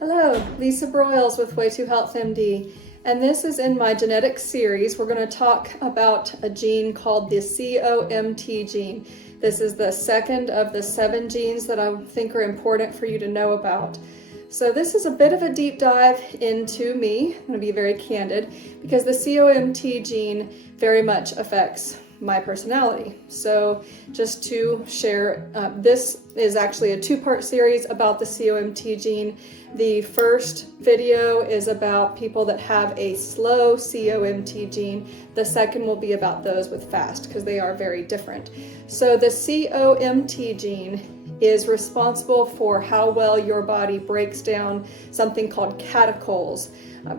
Hello, Lisa Broyles with Way to Health MD, and this is in my genetics series. We're going to talk about a gene called the COMT gene. This is the second of the 7 genes that I think are important for you to know about. So this is a bit of a deep dive into me. I'm going to be very candid because the COMT gene very much affects my personality. So just to share, this is actually a 2-part series about the COMT gene. The first video is about people that have a slow COMT gene. The second will be about those with fast because they are very different. So the COMT gene is responsible for how well your body breaks down something called catechols.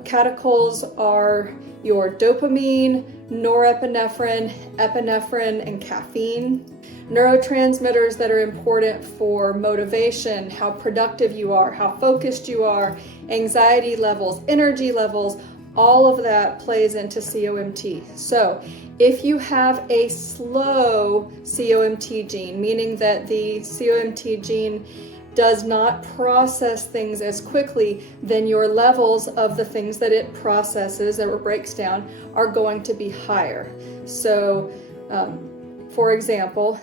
Catechols are your dopamine, norepinephrine, epinephrine, and caffeine. Neurotransmitters that are important for motivation, how productive you are, how focused you are, anxiety levels, energy levels, all of that plays into COMT. So if you have a slow COMT gene, meaning that the COMT gene does not process things as quickly, then your levels of the things that it processes or breaks down are going to be higher. So, for example,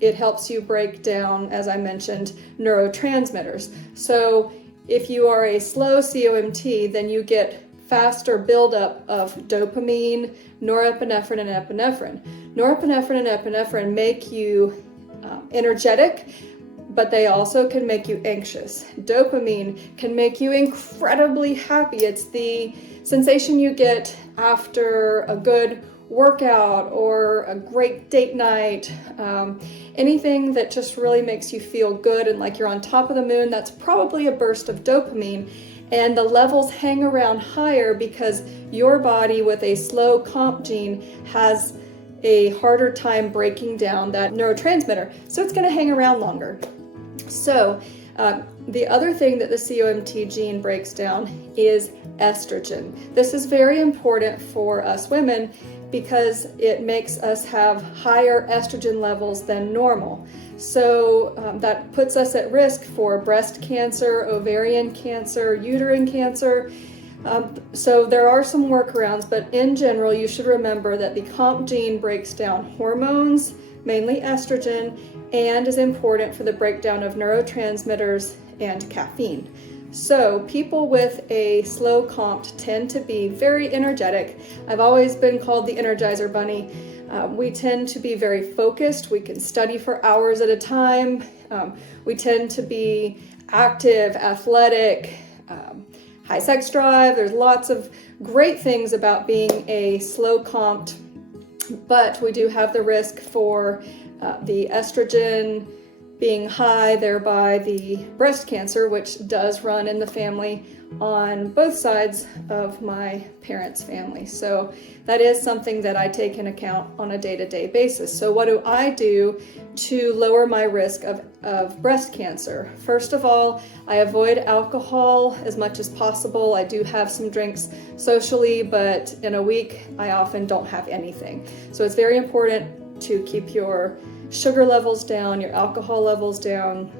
it helps you break down, as I mentioned, neurotransmitters. So if you are a slow COMT, then you get faster buildup of dopamine, norepinephrine, and epinephrine. Norepinephrine and epinephrine make you energetic, but they also can make you anxious. Dopamine can make you incredibly happy. It's the sensation you get after a good workout or a great date night. Anything that just really makes you feel good and like you're on top of the moon, that's probably a burst of dopamine. And the levels hang around higher because your body with a slow COMT gene has a harder time breaking down that neurotransmitter. So it's going to hang around longer. So the other thing that the COMT gene breaks down is estrogen. This is very important for us women because it makes us have higher estrogen levels than normal. So that puts us at risk for breast cancer, ovarian cancer, uterine cancer. So there are some workarounds, but in general, you should remember that the COMT gene breaks down hormones, mainly estrogen, and is important for the breakdown of neurotransmitters and caffeine. So people with a slow COMT tend to be very energetic. I've always been called the Energizer Bunny. We tend to be very focused. We can study for hours at a time. We tend to be active, athletic, high sex drive. There's lots of great things about being a slow COMT, but we do have the risk for the estrogen being high, thereby the breast cancer, which does run in the family on both sides of my parents' family. So that is something that I take into account on a day-to-day basis. So what do I do to lower my risk of breast cancer? First of all, I avoid alcohol as much as possible. I do have some drinks socially, but in a week, I often don't have anything. So it's very important to keep your sugar levels down, your alcohol levels down.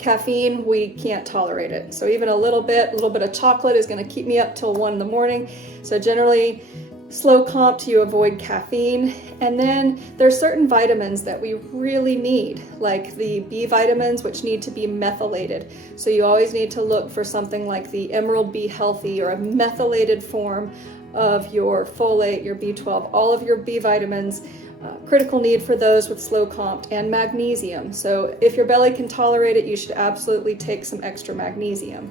Caffeine, we can't tolerate it. So even a little bit of chocolate is going to keep me up till 1 in the morning. So generally, slow COMT, you avoid caffeine. And then there's certain vitamins that we really need, like the B vitamins, which need to be methylated. So you always need to look for something like the Emerald B Healthy or a methylated form of your folate, your B12, all of your B vitamins. Critical need for those with slow COMT, and magnesium. So if your belly can tolerate it, you should absolutely take some extra magnesium.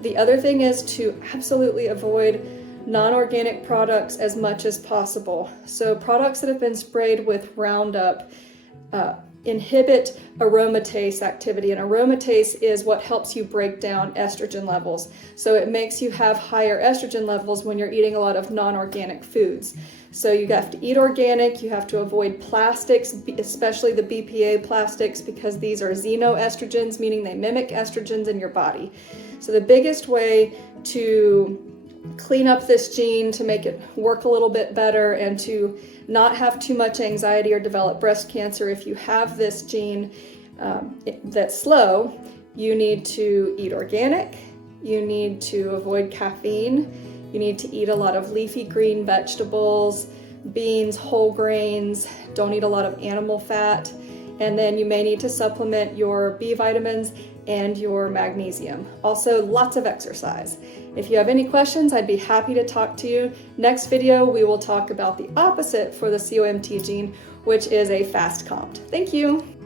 The other thing is to absolutely avoid non-organic products as much as possible. So products that have been sprayed with Roundup inhibit aromatase activity, and aromatase is what helps you break down estrogen levels. So it makes you have higher estrogen levels when you're eating a lot of non-organic foods. So you have to eat organic, you have to avoid plastics, especially the BPA plastics, because these are xenoestrogens, meaning they mimic estrogens in your body. So the biggest way to clean up this gene, to make it work a little bit better, and to not have too much anxiety or develop breast cancer if you have this gene that's slow, you need to eat organic, You need to avoid caffeine. You need to eat a lot of leafy green vegetables, beans, whole grains. Don't eat a lot of animal fat. And then you may need to supplement your B vitamins and your magnesium. Also, lots of exercise. If you have any questions, I'd be happy to talk to you. Next video, we will talk about the opposite for the COMT gene, which is a fast COMT. Thank you.